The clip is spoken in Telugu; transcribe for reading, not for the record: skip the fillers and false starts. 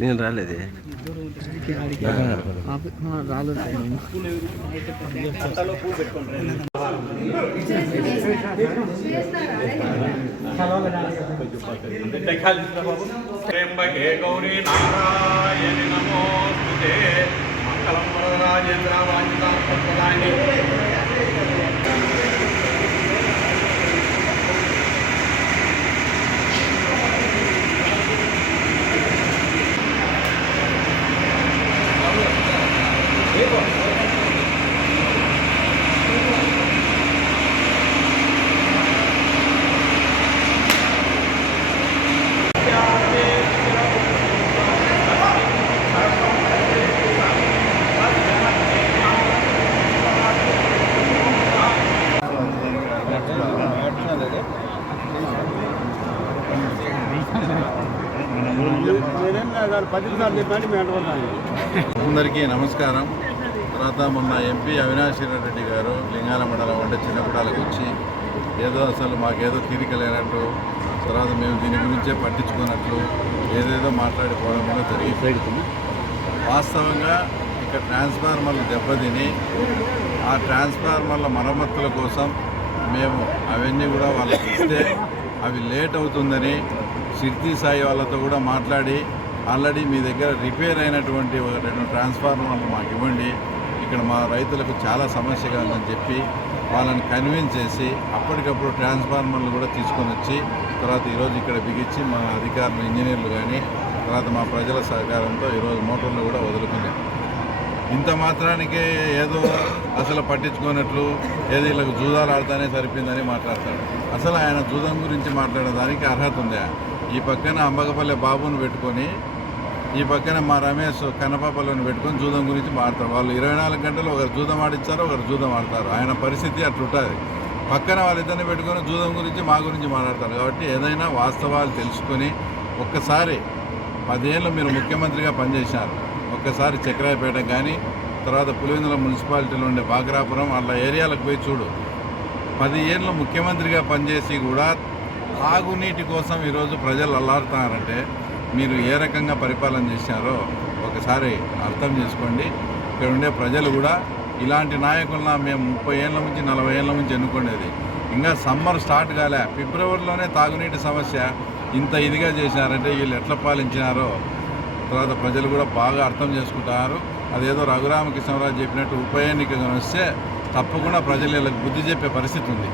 నేను రాలేదే त्र्यंबके गौरी नारायणि नमोस्तुते मंगलम वरराजेन्द्र वाञ्छितां फलप्रदायिने అందరికీ నమస్కారం. తర్వాత మొన్న ఎంపీ అవినాష్ రెడ్డి గారు లింగాల మండలం అంటే చిన్నగూడాలకు వచ్చి ఏదో అసలు మాకేదో తీరిక లేనట్టు, తర్వాత మేము దీని గురించే పట్టించుకున్నట్లు ఏదేదో మాట్లాడిపోవడం కూడా జరిగింది. వాస్తవంగా ఇక్కడ ట్రాన్స్ఫార్మర్లు దెబ్బతిని ఆ ట్రాన్స్ఫార్మర్ల మరమ్మతుల కోసం మేము అవన్నీ కూడా వాళ్ళకి ఇస్తే అవి లేట్ అవుతుందని సిద్ధి సాయి వాళ్ళతో కూడా మాట్లాడి ఆల్రెడీ మీ దగ్గర రిపేర్ అయినటువంటి 2 ట్రాన్స్ఫార్మర్లు మాకు ఇవ్వండి, ఇక్కడ మా రైతులకు చాలా సమస్యగా ఉందని చెప్పి వాళ్ళని కన్విన్స్ చేసి అప్పటికప్పుడు ట్రాన్స్ఫార్మర్లు కూడా తీసుకొని వచ్చి తర్వాత ఈరోజు ఇక్కడ బిగించి మా అధికారులు ఇంజనీర్లు కానీ తర్వాత మా ప్రజల సహకారంతో ఈరోజు మోటార్లు కూడా వదులుకున్నాం. ఇంత మాత్రానికే ఏదో అసలు పట్టించుకున్నట్లు ఏదో వీళ్ళకి జూదాలు ఆడుతానే సరిపోయిందని మాట్లాడతాడు. అసలు ఆయన జూదం గురించి మాట్లాడడానికి అర్హత ఉందా? ఈ పక్కన అంబకపల్లె బాబును పెట్టుకొని ఈ పక్కన మా రమేష్ కన్నపాపలను పెట్టుకొని జూదం గురించి మాట్లాడతారు. వాళ్ళు 24 గంటలు ఒకరు జూదం ఆడిస్తారు, ఒకరు జూదం ఆడతారు. ఆయన పరిస్థితి అట్లుంటుంది. పక్కన వాళ్ళిద్దరిని పెట్టుకొని జూదం గురించి మా గురించి మాట్లాడతారు. కాబట్టి ఏదైనా వాస్తవాలు తెలుసుకొని ఒక్కసారి 10 ఏళ్ళు మీరు ముఖ్యమంత్రిగా పనిచేశారు, ఒక్కసారి చక్రాయపేట కానీ తర్వాత పులివెందుల మున్సిపాలిటీలో ఉండే బాగ్రాపురం వాళ్ళ ఏరియాలకు పోయి చూడు. 10 ఏళ్ళు ముఖ్యమంత్రిగా పనిచేసి కూడా తాగునీటి కోసం ఈరోజు ప్రజలు అల్లాడుతున్నారంటే మీరు ఏ రకంగా పరిపాలన చేశారో ఒకసారి అర్థం చేసుకోండి. ఇక్కడ ఉండే ప్రజలు కూడా ఇలాంటి నాయకులను మేము 30 ఏళ్ళ నుంచి 40 ఏళ్ళ నుంచి ఎన్నుకునేది. ఇంకా సమ్మర్ స్టార్ట్ కాలే, ఫిబ్రవరిలోనే తాగునీటి సమస్య ఇంత ఇదిగా చేశారంటే వీళ్ళు ఎట్లా పాలించినారో తర్వాత ప్రజలు కూడా బాగా అర్థం చేసుకుంటారు. అదేదో రఘురామకృష్ణరాజు చెప్పినట్టు ఉప ఎన్నికగా వస్తే తప్పకుండా ప్రజలు వీళ్ళకి బుద్ధి చెప్పే పరిస్థితి ఉంది.